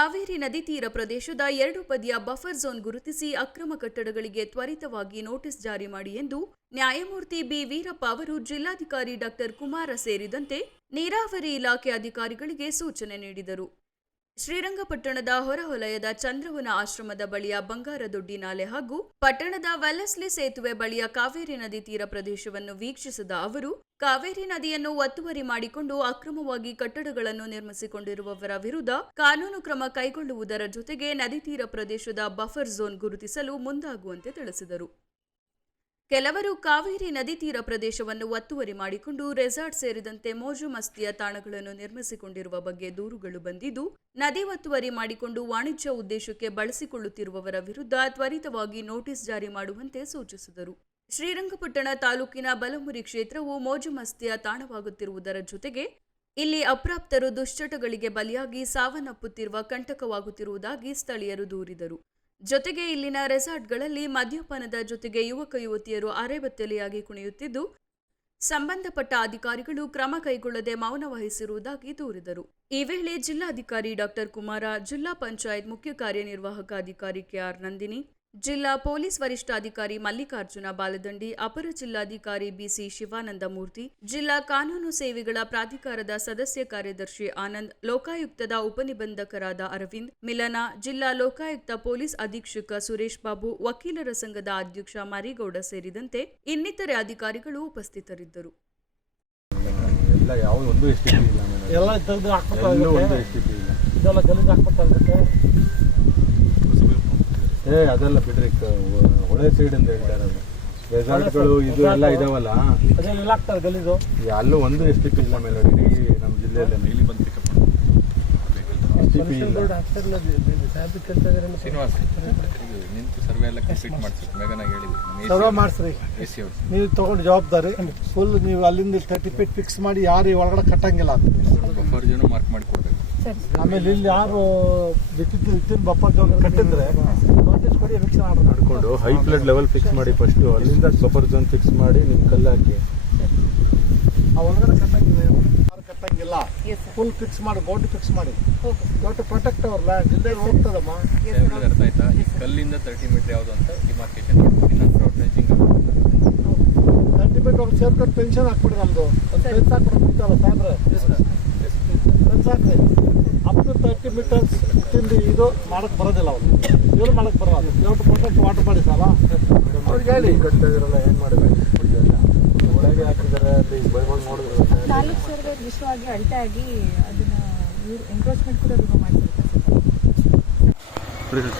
ಕಾವೇರಿ ನದಿ ತೀರ ಪ್ರದೇಶದ ಎರಡು ಬದಿಯ ಬಫರ್ ಝೋನ್ ಗುರುತಿಸಿ ಅಕ್ರಮ ಕಟ್ಟಡಗಳಿಗೆ ತ್ವರಿತವಾಗಿ ನೋಟಿಸ್ ಜಾರಿ ಮಾಡಿ ಎಂದು ನ್ಯಾಯಮೂರ್ತಿ ಬಿ. ವೀರಪ್ಪ ಅವರು ಜಿಲ್ಲಾಧಿಕಾರಿ ಡಾಕ್ಟರ್ ಕುಮಾರ ಸೇರಿದಂತೆ ನೀರಾವರಿ ಇಲಾಖೆ ಅಧಿಕಾರಿಗಳಿಗೆ ಸೂಚನೆ ನೀಡಿದರು. ಶ್ರೀರಂಗಪಟ್ಟಣದ ಹೊರವಲಯದ ಚಂದ್ರವನ ಆಶ್ರಮದ ಬಳಿಯ ಬಂಗಾರದೊಡ್ಡಿ ನಾಲೆ ಹಾಗೂ ಪಟ್ಟಣದ ವೆಲ್ಲಸ್ಲಿ ಸೇತುವೆ ಬಳಿಯ ಕಾವೇರಿ ನದಿ ತೀರ ಪ್ರದೇಶವನ್ನು ವೀಕ್ಷಿಸಿದ ಅವರು, ಕಾವೇರಿ ನದಿಯನ್ನು ಒತ್ತುವರಿ ಮಾಡಿಕೊಂಡು ಅಕ್ರಮವಾಗಿ ಕಟ್ಟಡಗಳನ್ನು ನಿರ್ಮಿಸಿಕೊಂಡಿರುವವರ ವಿರುದ್ಧ ಕಾನೂನು ಕ್ರಮ ಕೈಗೊಳ್ಳುವುದರ ಜೊತೆಗೆ ನದಿ ತೀರ ಪ್ರದೇಶದ ಬಫರ್ ಝೋನ್ ಗುರುತಿಸಲು ಮುಂದಾಗುವಂತೆ ತಿಳಿಸಿದರು. ಕೆಲವರು ಕಾವೇರಿ ನದಿ ತೀರ ಪ್ರದೇಶವನ್ನು ಒತ್ತುವರಿ ಮಾಡಿಕೊಂಡು ರೆಸಾರ್ಟ್ ಸೇರಿದಂತೆ ಮೋಜು ಮಸ್ತಿಯ ತಾಣಗಳನ್ನು ನಿರ್ಮಿಸಿಕೊಂಡಿರುವ ಬಗ್ಗೆ ದೂರುಗಳು ಬಂದಿದ್ದು, ನದಿ ಒತ್ತುವರಿ ಮಾಡಿಕೊಂಡು ವಾಣಿಜ್ಯ ಉದ್ದೇಶಕ್ಕೆ ಬಳಸಿಕೊಳ್ಳುತ್ತಿರುವವರ ವಿರುದ್ಧ ತ್ವರಿತವಾಗಿ ನೋಟಿಸ್ ಜಾರಿ ಮಾಡುವಂತೆ ಸೂಚಿಸಿದರು. ಶ್ರೀರಂಗಪಟ್ಟಣ ತಾಲೂಕಿನ ಬಲಮುರಿ ಕ್ಷೇತ್ರವು ಮೋಜು ಮಸ್ತಿಯ ತಾಣವಾಗುತ್ತಿರುವುದರ ಜೊತೆಗೆ, ಇಲ್ಲಿ ಅಪ್ರಾಪ್ತರು ದುಶ್ಚಟಗಳಿಗೆ ಬಲಿಯಾಗಿ ಸಾವನ್ನಪ್ಪುತ್ತಿರುವ ಕಂಟಕವಾಗುತ್ತಿರುವುದಾಗಿ ಸ್ಥಳೀಯರು ದೂರಿದರು. ಜೊತೆಗೆ ಇಲ್ಲಿನ ರೆಸಾರ್ಟ್ಗಳಲ್ಲಿ ಮದ್ಯಪಾನದ ಜೊತೆಗೆ ಯುವಕ ಯುವತಿಯರು ಅರೆಬತ್ತಲೆಯಾಗಿ ಕುಣಿಯುತ್ತಿದ್ದು, ಸಂಬಂಧಪಟ್ಟ ಅಧಿಕಾರಿಗಳು ಕ್ರಮ ಕೈಗೊಳ್ಳದೆ ಮೌನ ವಹಿಸಿರುವುದಾಗಿ ದೂರಿದರು. ಈ ವೇಳೆ ಜಿಲ್ಲಾಧಿಕಾರಿ ಡಾಕ್ಟರ್ ಕುಮಾರ, ಜಿಲ್ಲಾ ಪಂಚಾಯತ್ ಮುಖ್ಯ ಕಾರ್ಯನಿರ್ವಾಹಕ ಅಧಿಕಾರಿ ಕೆಆರ್ ನಂದಿನಿ ಜಿಲ್ಲಾ ಪೊಲೀಸ್ ವರಿಷ್ಠಾಧಿಕಾರಿ ಮಲ್ಲಿಕಾರ್ಜುನ ಬಾಲದಂಡಿ ಅಪರ ಜಿಲ್ಲಾಧಿಕಾರಿ ಬಿಸಿ ಶಿವಾನಂದ ಮೂರ್ತಿ ಜಿಲ್ಲಾ ಕಾನೂನು ಸೇವೆಗಳ ಪ್ರಾಧಿಕಾರದ ಸದಸ್ಯ ಕಾರ್ಯದರ್ಶಿ ಆನಂದ್ ಲೋಕಾಯುಕ್ತದ ಉಪನಿಬಂಧಕರಾದ ಅರವಿಂದ್ ಮಿಲನ ಜಿಲ್ಲಾ ಲೋಕಾಯುಕ್ತ ಪೊಲೀಸ್ ಅಧೀಕ್ಷಕ ಸುರೇಶ್ ಬಾಬು ವಕೀಲರ ಸಂಘದ ಅಧ್ಯಕ್ಷ ಮಾರಿಗೌಡ ಸೇರಿದಂತೆ ಇನ್ನಿತರೆ ಅಧಿಕಾರಿಗಳು ಉಪಸ್ಥಿತರಿದ್ದರು. ಎಲ್ಲ ಏ ಅದೆಲ್ಲ ಬಿಡ್ರಿ ಕ- ಒಳ್ಳೆ ಸೈಡ್ ಅಂತ ಹೇಳ್ತಾ ಇರೋದು ರೆಸಾರ್ಟ್ಗಳು ಇದು ಎಲ್ಲ ಇದಾವಲ್ಲ? ಅದೆಲ್ಲ ಎಲ್ಲ ಹಾಕ್ತಾರೆ ಗಲೀಜು. ಈ ಅಲ್ಲೂ ಒಂದು ಎಸ್ ಟಿ ಪಿ ಇಲ್ಲ ಮೇಲೆ ಇಡೀ ನಮ್ಮ ಜಿಲ್ಲೆಯಲ್ಲಿ ಡೈಲಿ ಬಂದು ಪಿಕಪ್ ಇಲ್ಲ. ಶ್ರೀನಿವಾಸ್ ನಿಂತು ಸರ್ವೆ ಎಲ್ಲ ಕಂಪ್ಲೀಟ್ ಮಾಡಿಸಿ. ಮೇಘನಾಗ ಹೇಳಿದ್ವಿ ಸರ್ವೆ ಮಾಡಿಸ್ರಿ ಎ ಸಿ ಅವ್ರು. ನೀವು ತಗೊಂಡು ಜವಾಬ್ದಾರಿ. ಫುಲ್ ನೀವು ಅಲ್ಲಿಂದ ತರ್ಟಿ ಫೀಟ್ ಫಿಕ್ಸ್ ಮಾಡಿ ಯಾರು ಒಳಗಡೆ ಕಟ್ಟಂಗಿಲ್ಲ. ಅದು ಬಫರ್ ಜೋನು ಮಾರ್ಕ್ ಮಾಡಿ ಕೊಡ್ಬೇಕು ಆಮೇಲೆ ಇಲ್ಲಿ ಯಾರು ಬಿಟ್ಟಿದ್ದು ಇಟ್ಟಿನ ಬಪ್ಪರ್ ಜೋನ್ ಕಟ್ಟಿದ್ರೆ ನೋಟಿಸ್ ಕೊಡಿ ಎವಿಕ್ಷನ್ ಆರ್ಡರ್ ಮಾಡ್ಕೊಂಡು ಹೈ ಫ್ಲಡ್ ಲೆವೆಲ್ ಫಿಕ್ಸ್ ಮಾಡಿ ಫಸ್ಟು ಅಲ್ಲಿಂದ ಬಫರ್ ಝೋನ್ ಫಿಕ್ಸ್ ಮಾಡಿ ನಿಮ್ಮ ಕಲ್ಲು ಹಾಕಿ ಆ ಒಳಗಡೆ ಕಟ್ಟಂಗಿಲ್ಲ ಯಾರು ಕಟ್ಟಂಗಿಲ್ಲ. ಫುಲ್ ಫಿಕ್ಸ್ ಮಾಡಿ ಬೋರ್ಡ್ ಫಿಕ್ಸ್ ಮಾಡಿ. ದೊಡ್ಡ ಪ್ರೊಟೆಕ್ಟ್ ಅವ್ರ ಲ್ಯಾಂಡ್ ಇಲ್ಲೇ ಹೋಗ್ತದಮ್ಮ. ಅರ್ಥ ಆಯ್ತಾ? ಈ ಕಲ್ಲಿಂದ ತರ್ಟಿ ಮೀಟರ್ ಯಾವ್ದು ಅಂತ ಡಿಮಾರ್ಕೇಶನ್ ತರ್ಟಿ ಮೀಟರ್ ಅವ್ರು ಸೇರ್ಕೊಂಡು ಪೆನ್ಷನ್ ಹಾಕ್ಬಿಡಿ ನಮ್ದು. ಪೆನ್ಸ್ ಫೆನ್ಸ್ ಸಾಂದ್ರೆ ಪೆನ್ಸ್ ಹಾಕ್ರಿ. ಟು ತರ್ಟಿ ಮೀಟರ್ಸ್ ತಿಂದು ಇದು ಮಾಡಕ್ ಬರೋದಿಲ್ಲ ಅವ್ರು. ಇವ್ರು ಮಾಡಕ್ ಬರೋದು ಇವತ್ತು ಪರ್ಸೆಂಟ್ ವಾಟರ್ ಬಾಡಿ ಸಾಲ? ಅವ್ರಿಗೆ ಹೇಳಿ. ಕಟ್ಟಿರಲ್ಲ ಏನು ಮಾಡಬೇಕು ಒಳಗೆ ಹಾಕಿದ್ರೆ ಅಂತ ಈಗ ಬೈಗಳು ನೋಡಿದ್ರೆ ತಾಲೂಕು ಸರ್ವೆ ವಿಶ್ವವಾಗಿ ಅಳತೆ ಆಗಿ ಅದನ್ನ ಇವ್ರು ಎಂಕ್ರೋಚ್ಮೆಂಟ್ ಕೂಡ ಮಾಡ್ತಾರೆ ಬಿಡಿ